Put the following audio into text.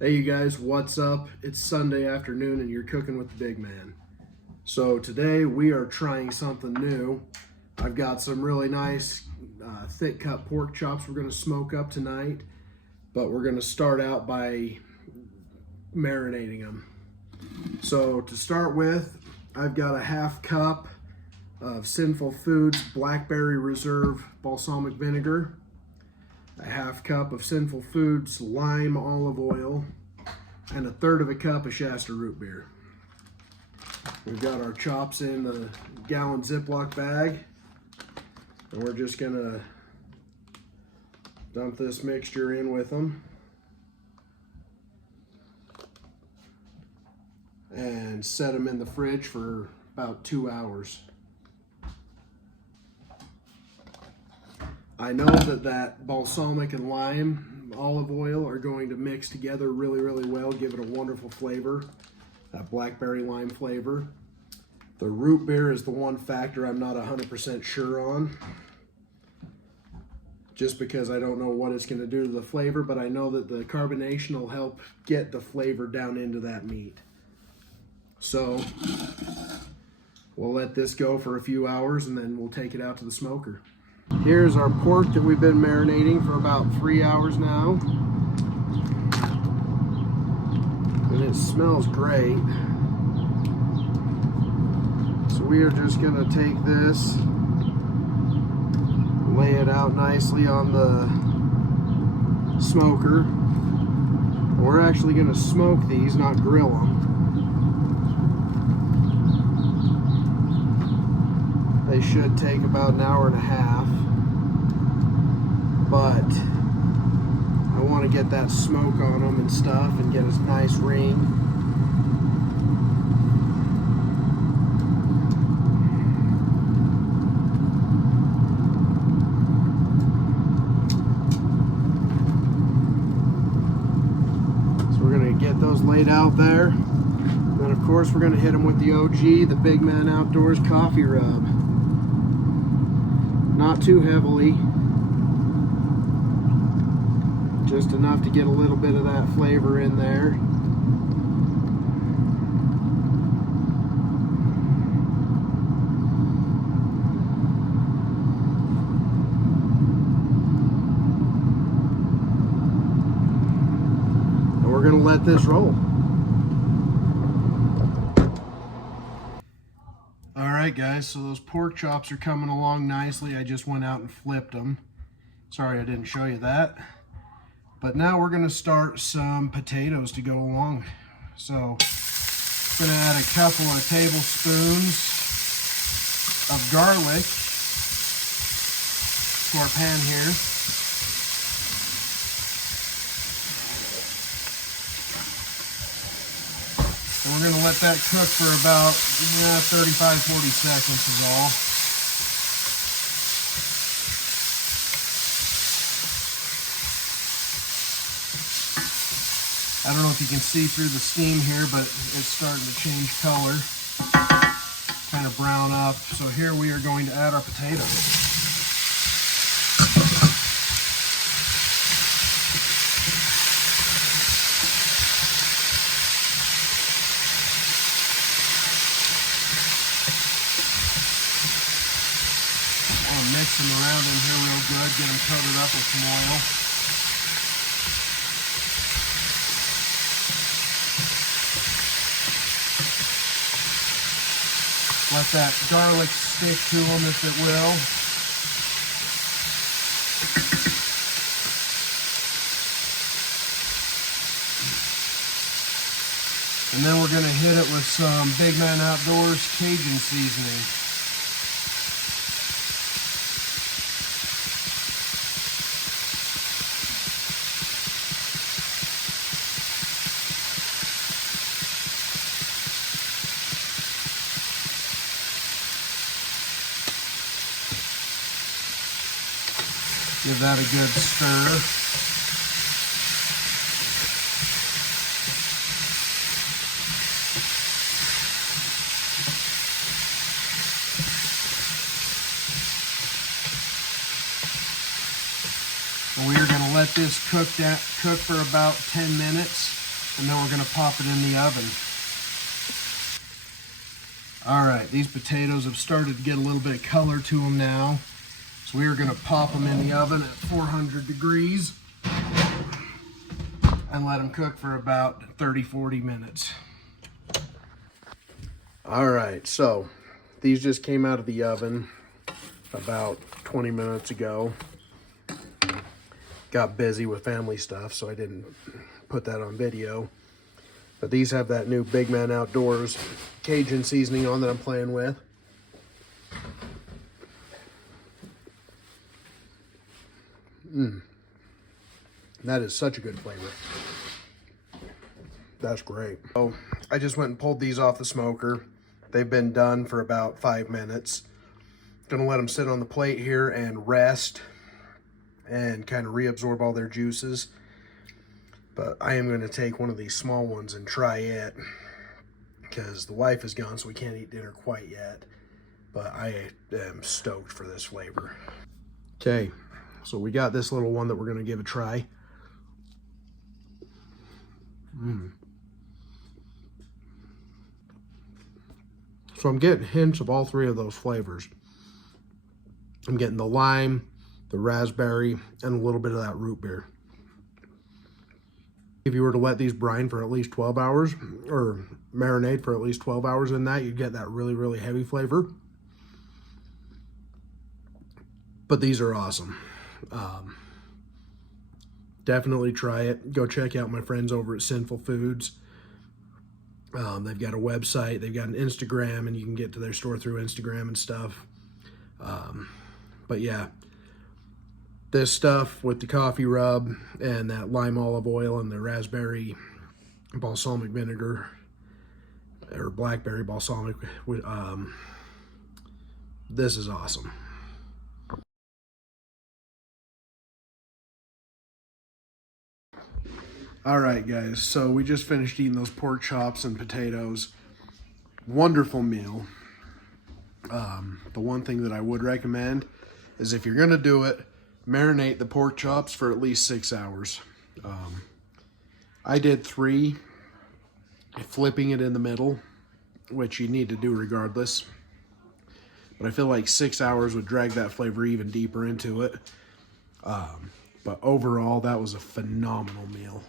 Hey you guys, what's up? It's Sunday afternoon and you're cooking with the big man. So today we are trying something new. I've got some really nice thick cut pork chops we're going to smoke up tonight, but we're going to start out by marinating them. So to start with, I've got a half cup of Sinful Foods Blackberry Reserve balsamic vinegar, a half cup of Sinful Foods lime olive oil, and a third of a cup of Shasta root beer. We've got our chops in the gallon Ziploc bag, and we're just gonna dump this mixture in with them and set them in the fridge for about 2 hours. I know that balsamic and lime olive oil are going to mix together really well, give it a wonderful flavor, that blackberry lime flavor. The root beer is the one factor I'm not 100% sure on, just because I don't know what it's going to do to the flavor, but I know that the carbonation will help get the flavor down into that meat. So we'll let this go for a few hours and then we'll take it out to the smoker. Here's our pork that we've been marinating for about 3 hours now. And it smells great. So we are just gonna take this, lay it out nicely on the smoker. We're actually gonna smoke these, not grill them. They should take about an hour and a half, but I want to get that smoke on them and stuff and get a nice ring. So we're going to get those laid out there. Then of course we're going to hit them with the OG, the Big Man Outdoors coffee rub. Not too heavily, just enough to get a little bit of that flavor in there. And we're gonna let this roll. Alright guys, so those pork chops are coming along nicely. I just went out and flipped them. Sorry I didn't show you that. But now we're going to start some potatoes to go along. So I'm going to add a couple of tablespoons of garlic to our pan here. And we're going to let that cook for about 35-40 seconds is all. I don't know if you can see through the steam here, but it's starting to change color, kind of brown up. So here we are going to add our potatoes. I'll mix them around in here real good, get them coated up with some oil. Let that garlic stick to them if it will. And then we're going to hit it with some Big Man Outdoors Cajun seasoning. Give that a good stir. We are going to let this cook for about 10 minutes. And then we're gonna pop it in the oven. All right, these potatoes have started to get a little bit of color to them now. So we are gonna pop them in the oven at 400 degrees and let them cook for about 30-40 minutes. All right, so these just came out of the oven about 20 minutes ago. Got busy with family stuff, so I didn't put that on video. But these have that new Big Man Outdoors Cajun seasoning on that I'm playing with. That is such a good flavor. That's great. So I just went and pulled these off the smoker. They've been done for about 5 minutes. Gonna let them sit on the plate here and rest and kind of reabsorb all their juices. But I am going to take one of these small ones and try it because the wife is gone, so we can't eat dinner quite yet. But I am stoked for this flavor. Okay, so we got this little one that we're going to give a try. So I'm getting hints of all three of those flavors. I'm getting the lime, the raspberry, and a little bit of that root beer. If you were to let these brine for at least 12 hours or marinate for at least 12 hours in that, you'd get that really, really heavy flavor. But these are awesome. Definitely try it. Go check out my friends over at Sinful Foods. They've got a website, they've got an Instagram, and you can get to their store through Instagram and stuff. But yeah, this stuff with the coffee rub and that lime olive oil and the raspberry balsamic vinegar or blackberry balsamic, this is awesome. All right, guys, so we just finished eating those pork chops and potatoes. Wonderful meal. The one thing that I would recommend is if you're gonna do it, marinate the pork chops for at least 6 hours. I did 3, flipping it in the middle, which you need to do regardless. But I feel like 6 hours would drag that flavor even deeper into it. But overall, that was a phenomenal meal.